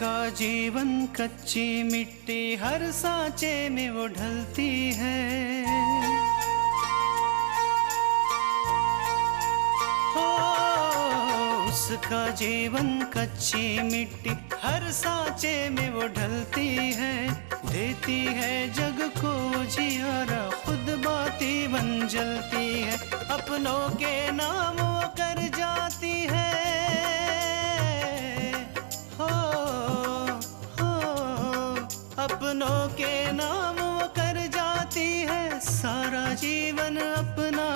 उसका जीवन कच्ची मिट्टी हर सांचे में वो ढलती है। उसका जीवन कच्ची मिट्टी हर सांचे में वो ढलती है। देती है जग को जियारा, खुद बाती बन जलती है। अपनों के नाम वो कर जाती है। हो अपनों के नाम वो कर जाती है। सारा जीवन अपना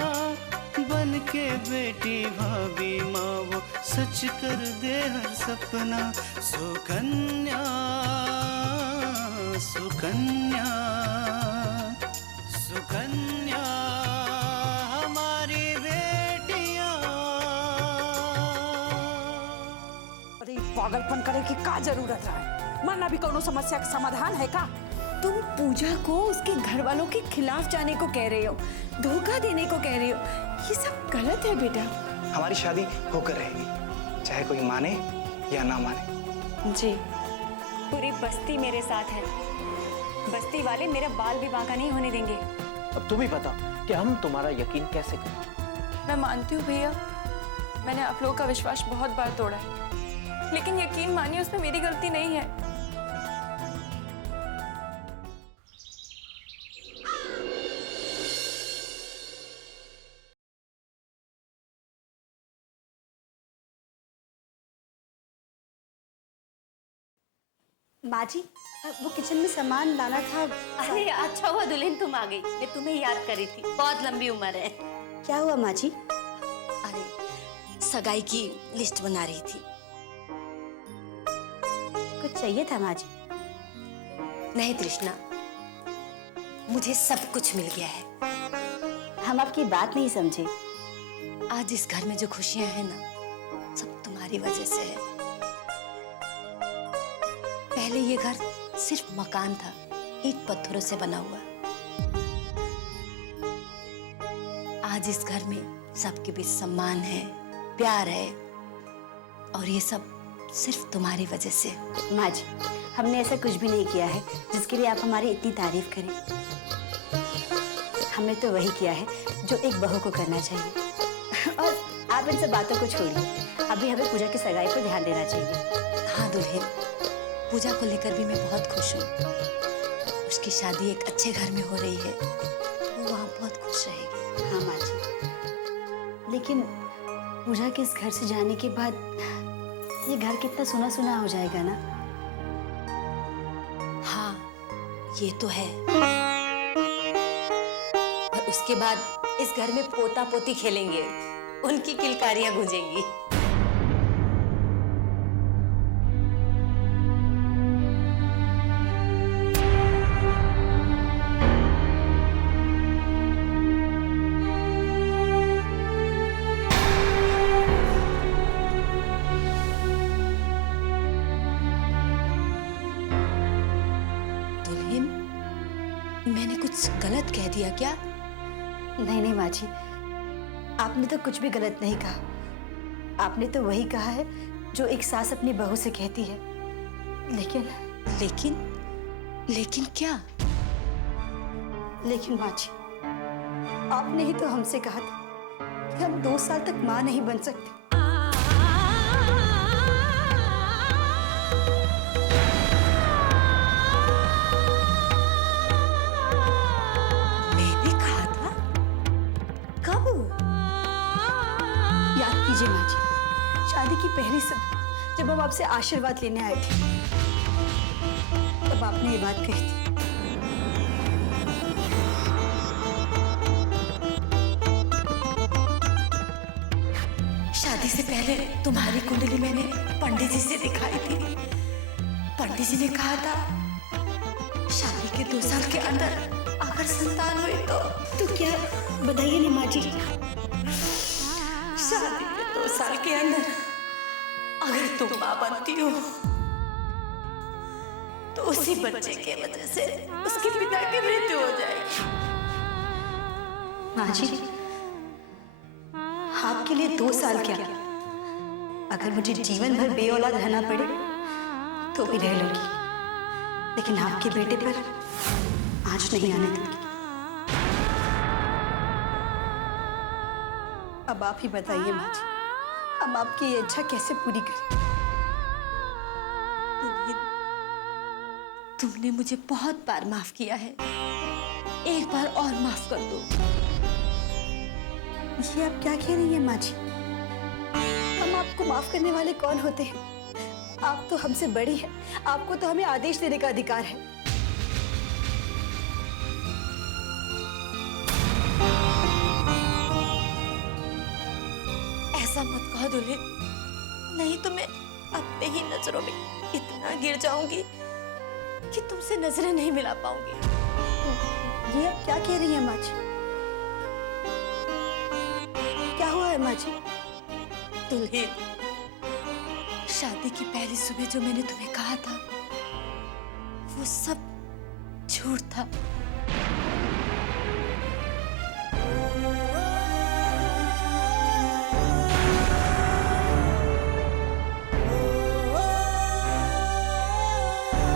बन के बेटी भाभी माँ वो सच कर दे हर सपना। सुकन्या सुकन्या सुकन्या हमारी बेटियां। अरे पागलपन करे की का जरूरत है? मरना भी कोनो समस्या का समाधान है का? तुम पूजा को उसके घर वालों के खिलाफ जाने को कह रहे हो, धोखा देने को कह रहे हो। ये सब गलत है बेटा। हमारी शादी होकर रहेगी, चाहे कोई माने या ना माने। जी, पूरी बस्ती मेरे साथ है। बस्ती वाले मेरा बाल विवाह का नहीं होने देंगे। अब तुम ही बताओ कि हम तुम्हारा यकीन कैसे करें। मैं मानती हूँ भैया, मैंने आप लोगों का विश्वास बहुत बार तोड़ा है, लेकिन यकीन मानिए उसमें मेरी गलती नहीं है। माँ जी, वो किचन में सामान लाना था। अरे अच्छा हुआ दुल्हन तुम आ गई, मैं तुम्हें याद कर रही थी। बहुत लंबी उम्र है। क्या हुआ माँ जी? अरे सगाई की लिस्ट बना रही थी। कुछ चाहिए था माँ जी? नहीं तृष्णा, मुझे सब कुछ मिल गया है। हम आपकी बात नहीं समझे। आज इस घर में जो खुशियां हैं ना, सब तुम्हारी वजह से है। पहले ये घर सिर्फ मकान था, ईंट पत्थरों से बना हुआ। आज इस घर में सबके बीच सम्मान है, प्यार है, और ये सब सिर्फ तुम्हारी वजह से। माँ जी, हमने ऐसा कुछ भी नहीं किया है जिसके लिए आप हमारी इतनी तारीफ करें। हमने तो वही किया है जो एक बहू को करना चाहिए। और आप इन सब बातों को छोड़िए, अभी हमें पूजा की सगाई पर ध्यान देना चाहिए। हाँ दुल्हन, पूजा को लेकर भी मैं बहुत खुश हूँ। उसकी शादी एक अच्छे घर में हो रही है, वो वहाँ बहुत खुश रहेगी। हाँ माँ जी, लेकिन पूजा के इस घर से जाने के बाद ये घर कितना सुना सुना हो जाएगा ना। हाँ ये तो है। और उसके बाद इस घर में पोता पोती खेलेंगे, उनकी किलकारियां गूंजेंगी। मैंने कुछ गलत कह दिया क्या? नहीं नहीं माँ जी, आपने तो कुछ भी गलत नहीं कहा। आपने तो वही कहा है जो एक सास अपनी बहू से कहती है। लेकिन लेकिन लेकिन क्या? लेकिन माँ जी, आपने ही तो हमसे कहा था कि हम 2 साल तक माँ नहीं बन सकते। कीजिए माँ जी, शादी की पहली सुबह जब हम आपसे आशीर्वाद लेने आए थे, तब आपने ये बात कही थी। शादी से पहले तुम्हारी कुंडली मैंने पंडित जी से दिखाई थी। पंडित जी ने कहा था शादी के 2 साल के अंदर अगर संतान हुई तो क्या बताइए ना माँ जी। शादी के 2 साल के अंदर अगर तुम मां बनती हो तो उसी बच्चे के वजह से उसके पिता की मृत्यु हो जाएगी। माँ जी, आपके लिए 2 साल क्या, अगर मुझे जीवन भर बेऔलाद रहना पड़े तो भी रह लूंगी, लेकिन आपके बेटे पर आज नहीं आने दूंगी। अब आप ही बताइए माँ जी, हम आपकी ये इच्छा कैसे पूरी करें? तुमने मुझे बहुत बार माफ किया है, एक बार और माफ कर दो। ये आप क्या कह रही हैं माँ जी? हम आपको माफ करने वाले कौन होते हैं? आप तो हमसे बड़ी हैं, आपको तो हमें आदेश देने का अधिकार है। ऐसा मत कहो दुल्हन, नहीं तो मैं अपने ही नजरों में इतना गिर जाऊंगी कि तुमसे नजरें नहीं मिला पाऊंगी। ये आप क्या कह रही हैं माँ जी? क्या हुआ है माँ जी? दुल्हन, शादी की पहली सुबह जो मैंने तुम्हें कहा था वो सब झूठ था।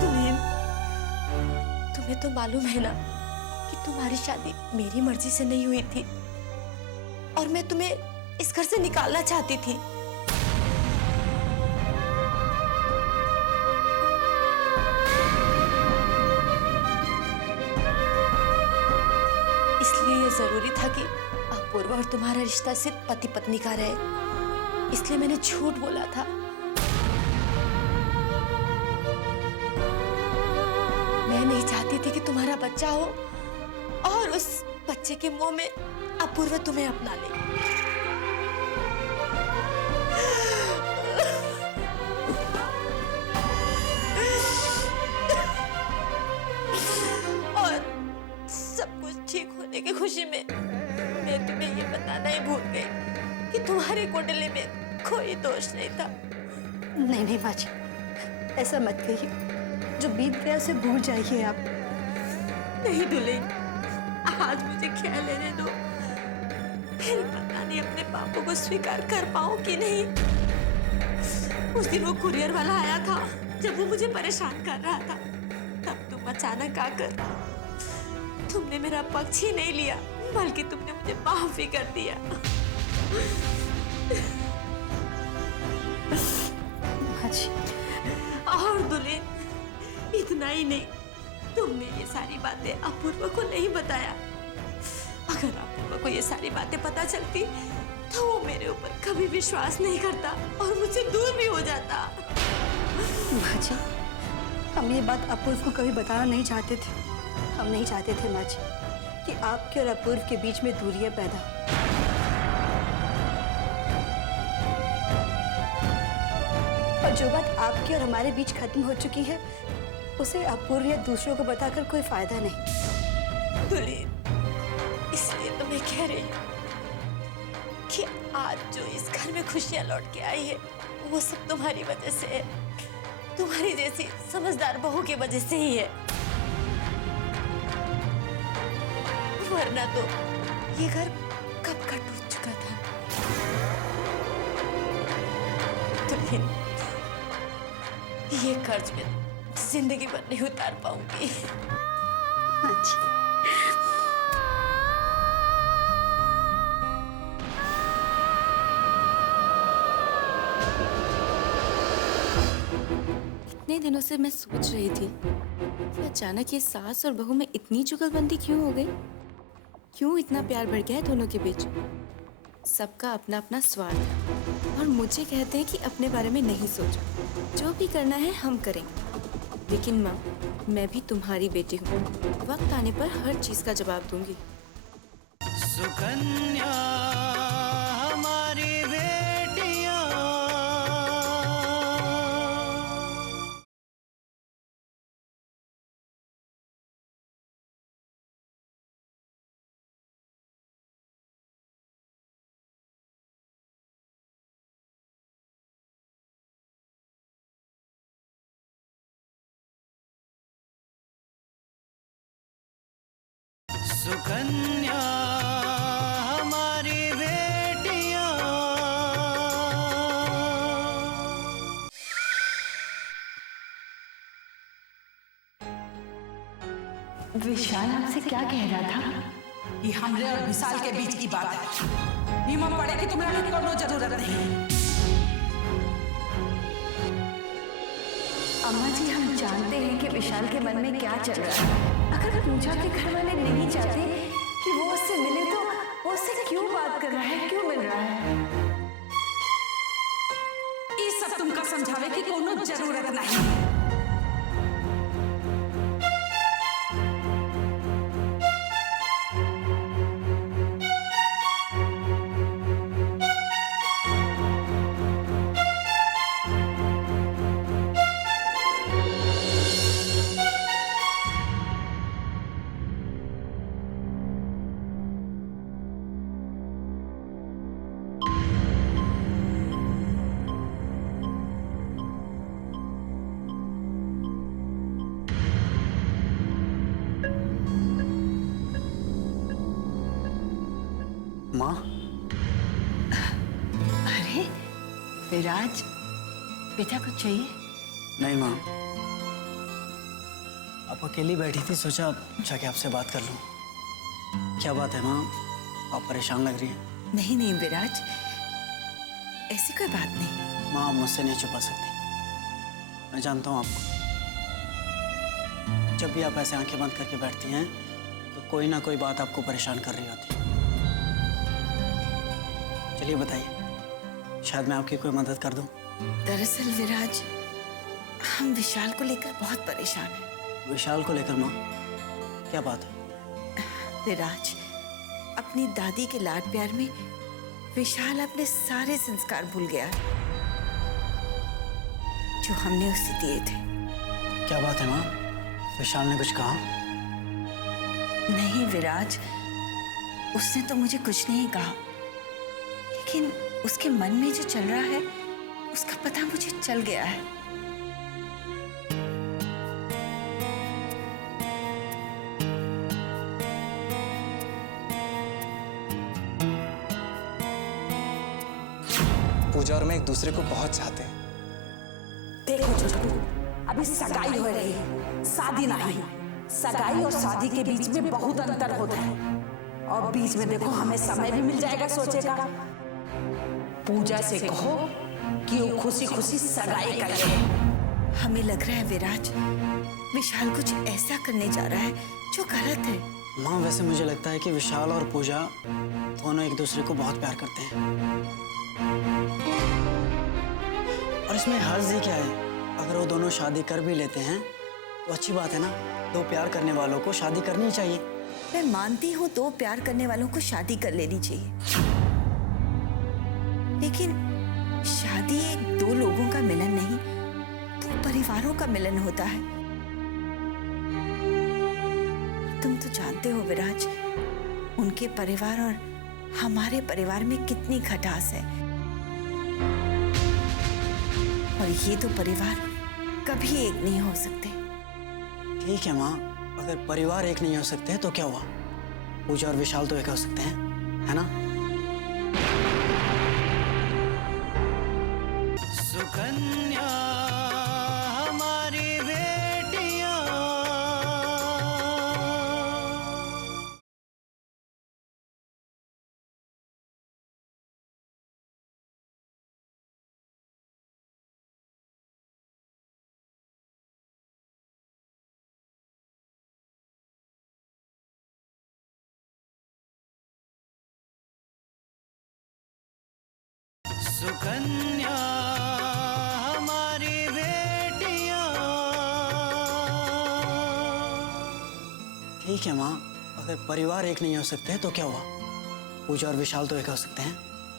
दुल्हन, तुम्हें तो मालूम है ना कि तुम्हारी शादी मेरी मर्जी से नहीं हुई थी और मैं तुम्हें इस घर से निकालना चाहती थी। इसलिए ये जरूरी था कि अपूर्वा और तुम्हारा रिश्ता सिर्फ पति पत्नी का रहे, इसलिए मैंने झूठ बोला था। मैं नहीं चाहती थी कि तुम्हारा बच्चा हो और उस बच्चे के मुंह में अपूर्वा तुम्हें अपना ले। और सब कुछ ठीक होने की खुशी में मैं तुम्हें ये बताना ही भूल गई कि तुम्हारे कुंडली में कोई दोष नहीं था। नहीं नहीं माँ जी, ऐसा मत कहिए। जो बीत गया उसे भूल जाइए आप। नहीं दुल्हन, आज मुझे ख्याल लेने दो, फिर पता नहीं अपने पापों को स्वीकार कर पाऊं कि नहीं। उस दिन वो कुरियर वाला आया था जब वो मुझे परेशान कर रहा था, तब तुम अचानक आकर तुमने मेरा पक्ष ही नहीं लिया, बल्कि तुमने मुझे माफ भी कर दिया। माँ जी, और दुल्हन, इतना ही नहीं, तुमने ये सारी बातें अपूर्वा को नहीं बताया। अगर अपूर्वा को ये सारी बातें पता चलती तो वो मेरे ऊपर कभी विश्वास नहीं करता और मुझसे दूर भी हो जाता। माँ जी, हम ये बात अपूर्व को कभी बताना नहीं चाहते थे। हम नहीं चाहते थे माँ जी कि आपके और अपूर्व के बीच में दूरियां पैदा हो। और जो बात आपके और हमारे बीच खत्म हो चुकी है, उसे अपूर्व या दूसरों को बताकर कोई फायदा नहीं। दुल्हन, इसलिए तो मैं कह रही हूँ कि आज जो इस घर में खुशियां लौट के आई है वो सब तुम्हारी वजह से है, तुम्हारी जैसी समझदार बहू की वजह से ही है। वरना तो ये घर कब का टूट चुका था। दुल्हन, ये कर्ज में जिंदगी भर नहीं उतार पाऊंगी। अच्छा, इतने दिनों से मैं सोच रही थी कि अचानक ये सास और बहू में इतनी जुगलबंदी क्यों हो गई? क्यों इतना प्यार बढ़ गया है दोनों के बीच? सबका अपना अपना स्वार्थ है और मुझे कहते हैं कि अपने बारे में नहीं सोचो, जो भी करना है हम करेंगे। लेकिन माँ, मैं भी तुम्हारी बेटी हूँ, वक्त आने पर हर चीज का जवाब दूंगी। सुकन्या हमारी बेटियां, सुकन्या हमारी बेटियां। विशाल आपसे क्या कह रहा था? ये हमरे और विशाल के बीच की बात है। ईमा पड़े कि तुम्हारा कोनो जरूरत नहीं। अम्मा जी, हम जानते हैं कि विशाल के मन में क्या चल रहा है। अगर पूजा के घर वाले नहीं चाहते कि वो उससे मिले तो वो उससे क्यों बात कर रहा है, क्यों मिल रहा है? ये सब तुमका समझावे की कोनो जरूरत नहीं। माँ, अरे विराज, बेटा कुछ चाहिए? नहीं माँ, आप अकेली बैठी थी, सोचा जाके आपसे बात कर लूं। क्या बात है माँ, आप परेशान लग रही हैं। नहीं नहीं विराज, ऐसी कोई बात नहीं। माँ, आप मुझसे नहीं छुपा सकती, मैं जानता हूँ आपको। जब भी आप ऐसे आंखें बंद करके बैठती हैं तो कोई ना कोई बात आपको परेशान कर रही होती है। चलिए बताइए, शायद मैं आपकी कोई मदद कर दूं। दरअसल विराज, हम विशाल को लेकर बहुत परेशान हैं। विशाल को लेकर माँ, क्या बात है? विराज, अपनी दादी के लाड प्यार में विशाल अपने सारे संस्कार भूल गया जो हमने उसे दिए थे। क्या बात है माँ, विशाल ने कुछ कहा? नहीं विराज, उसने तो मुझे कुछ नहीं कहा, लेकिन उसके मन में जो चल रहा है उसका पता मुझे चल गया है। पूजा और मैं एक दूसरे को बहुत चाहते हैं। देखो छोटू, अभी सगाई हो रही है, शादी नहीं। सगाई और शादी के बीच में बहुत अंतर होता है। और बीच में देखो हमें समय भी मिल जाएगा सोचेगा। पूजा से कहो कि वो खुशी खुशी सगाई करे। हमें लग रहा है विराज, विशाल कुछ ऐसा करने जा रहा है जो गलत है। माँ, वैसे मुझे लगता है कि विशाल और पूजा दोनों एक दूसरे को बहुत प्यार करते हैं। और इसमें हर्ज ही क्या है? अगर वो दोनों शादी कर भी लेते हैं तो अच्छी बात है ना। दो प्यार करने वालों को शादी करनी चाहिए। मैं मानती हूँ दो प्यार करने वालों को शादी कर लेनी चाहिए, लेकिन शादी एक दो लोगों का मिलन नहीं, दो परिवारों का मिलन होता है। तुम तो जानते हो विराज, उनके परिवार और हमारे परिवार में कितनी खटास है। और ये दो परिवार कभी एक नहीं हो सकते। ठीक है माँ, अगर परिवार एक नहीं हो सकते तो क्या हुआ? पूजा और विशाल तो एक हो सकते हैं, है ना? सुकन्या हमारी बेटियां। सुकन्या हमारी बेटियां। ठीक है माँ, अगर परिवार एक नहीं हो सकते तो क्या हुआ? पूजा और विशाल तो एक हो सकते हैं,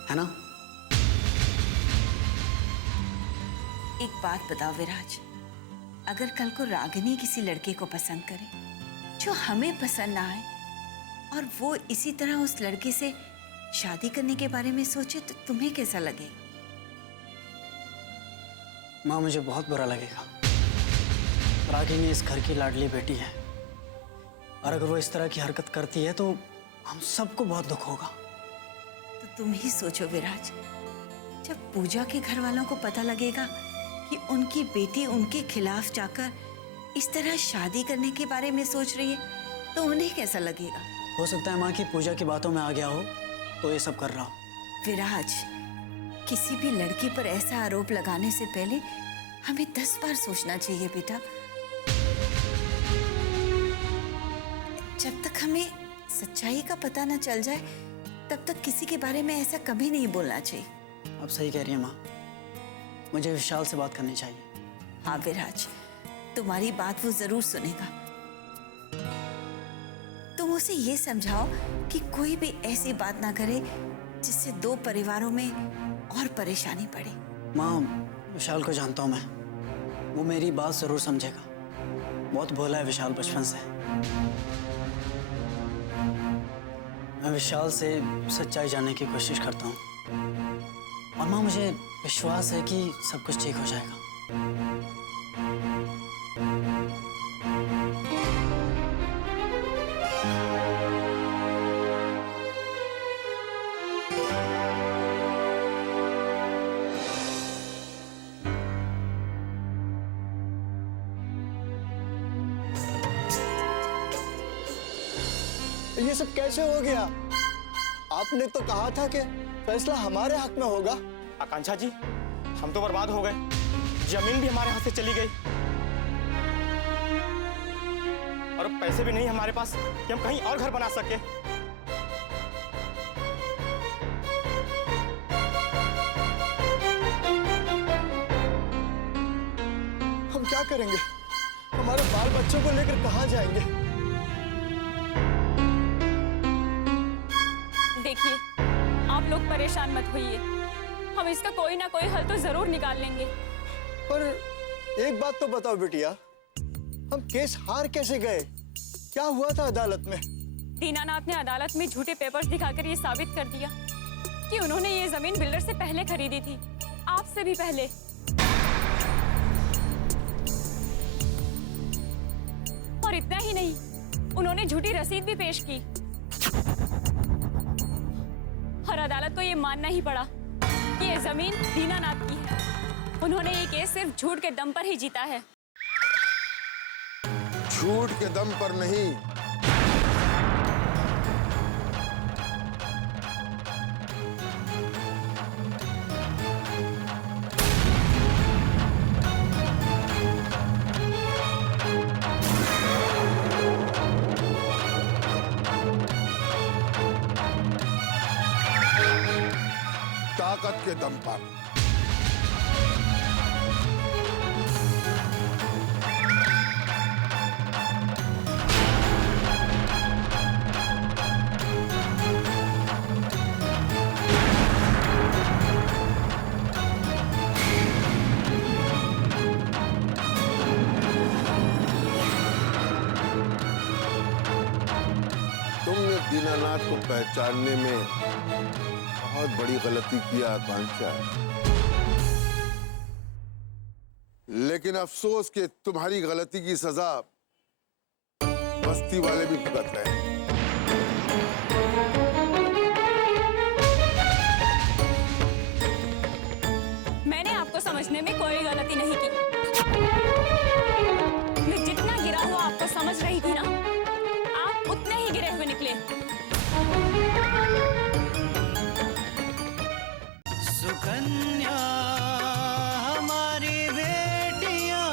है ना? एक बात बताओ विराज, अगर कल को रागिनी किसी लड़के को पसंद करे जो हमें पसंद ना आए और वो इसी तरह उस लड़के से शादी करने के बारे में सोचे तो तुम्हें कैसा लगेगा? माँ, मुझे बहुत बुरा लगेगा। रागिनी इस घर की लाडली बेटी है और अगर वो इस तरह की हरकत करती है तो हम सबको बहुत दुख होगा। तो तुम ही सोचो विराज, जब पूजा के घर वालों को पता लगेगा कि उनकी बेटी उनके खिलाफ जाकर इस तरह शादी करने के बारे में सोच रही है तो उन्हें कैसा लगेगा? हो सकता है माँ की पूजा की बातों में आ गया हो तो ये सब कर रहा हो। विराज, किसी भी लड़की पर ऐसा आरोप लगाने से पहले हमें 10 बार सोचना चाहिए बेटा। जब तक हमें सच्चाई का पता न चल जाए तब तक किसी के बारे में ऐसा कभी नहीं बोलना चाहिए। आप सही कह रही हैं माँ, मुझे विशाल से बात करनी चाहिए। हाँ विराज, तुम्हारी बात वो जरूर सुनेगा। तुम उसे ये समझाओ कि कोई भी ऐसी बात ना करे जिससे 2 परिवारों में और परेशानी पड़े। माँ, विशाल को जानता हूँ मैं, वो मेरी बात जरूर समझेगा। बहुत भोला है विशाल बचपन से। मैं विशाल से सच्चाई जानने की कोशिश करता हूँ और माँ मुझे विश्वास है कि सब कुछ ठीक हो जाएगा। ये सब कैसे हो गया? आपने तो कहा था कि फैसला हमारे हक में होगा। आकांक्षा जी, हम तो बर्बाद हो गए, जमीन भी हमारे हाथ से चली गई और अब पैसे भी नहीं हमारे पास कि हम कहीं और घर बना सके। हम क्या करेंगे? हमारे बाल बच्चों को लेकर कहाँ जाएंगे? देखिए, आप लोग परेशान मत होइए, हम इसका कोई ना कोई हल तो जरूर निकाल लेंगे। पर एक बात तो बताओ बिटिया, हम केस हार कैसे गए? क्या हुआ था अदालत में? दीनानाथ ने अदालत में झूठे पेपर्स दिखाकर ये साबित कर दिया कि उन्होंने ये जमीन बिल्डर से पहले खरीदी थी, आपसे भी पहले। और इतना ही नहीं, उन्होंने झूठी रसीद भी पेश की और अदालत को ये मानना ही पड़ा कि ये जमीन दीनानाथ की है। उन्होंने ये केस सिर्फ झूठ के दम पर ही जीता है। झूठ के दम पर नहीं, ताकत के दम पर। तुमने दीनानाथ को पहचानने में बहुत बड़ी गलती किया आकांक्षा, लेकिन अफसोस कि तुम्हारी गलती की सजा बस्ती वाले भी भुगत रहे हैं। मैंने आपको समझने में कोई गलती नहीं की। मैं जितना गिरा हुआ आपको समझ रही थी ना, आप उतने ही गिरे हुए निकले। सुकन्या हमारी बेटियां,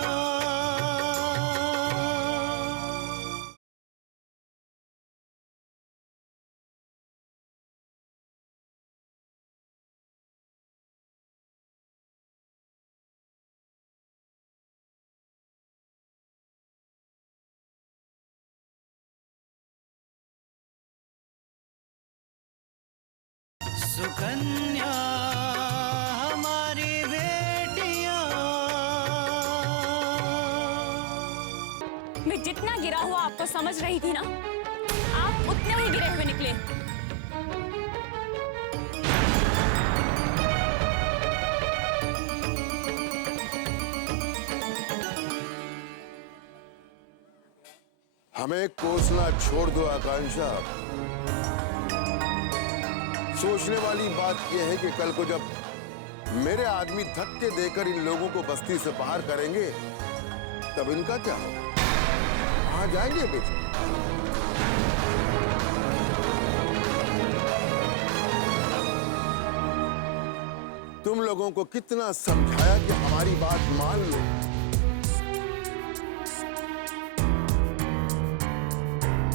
सुकन्या हमारी बेटियां। मैं जितना गिरा हुआ आपको समझ रही थी ना, आप उतने ही गिरे हुए निकले। हमें कोसना छोड़ दो आकांक्षा। सोचने वाली बात यह है कि कल को जब मेरे आदमी धक्के देकर इन लोगों को बस्ती से बाहर करेंगे तब इनका क्या होगा? कहाँ जाएंगे बेटे? तुम लोगों को कितना समझाया कि हमारी बात मान लो।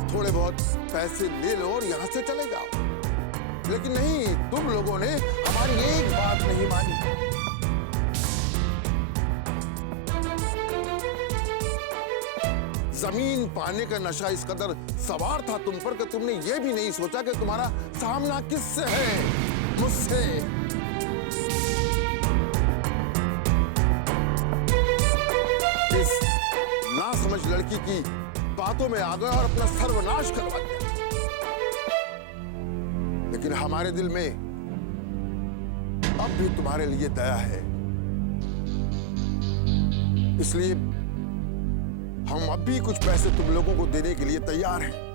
थोड़े बहुत पैसे ले लो और यहां से चले जाओ, लेकिन नहीं, तुम लोगों ने हमारी एक बात नहीं मानी। जमीन पाने का नशा इस कदर सवार था तुम पर कि तुमने ये भी नहीं सोचा कि तुम्हारा सामना किससे है? मुझसे। इस नासमझ लड़की की बातों में आ गया और अपना सर्वनाश करवा दिया। लेकिन हमारे दिल में अब भी तुम्हारे लिए दया है, इसलिए हम अब भी कुछ पैसे तुम लोगों को देने के लिए तैयार हैं।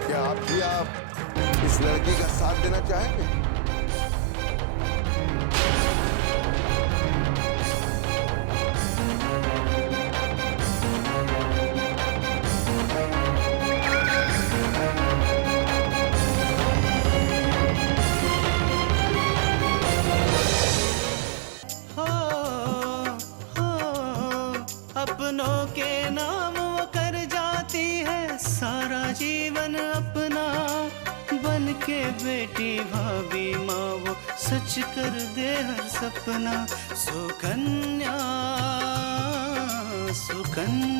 क्या आप इस लड़की का साथ देना चाहेंगे? अपनों के नाम वो कर जाती है सारा जीवन अपना, बन के बेटी भाभी माँ वो सच कर दे हर सपना। सुकन्या सुकन्या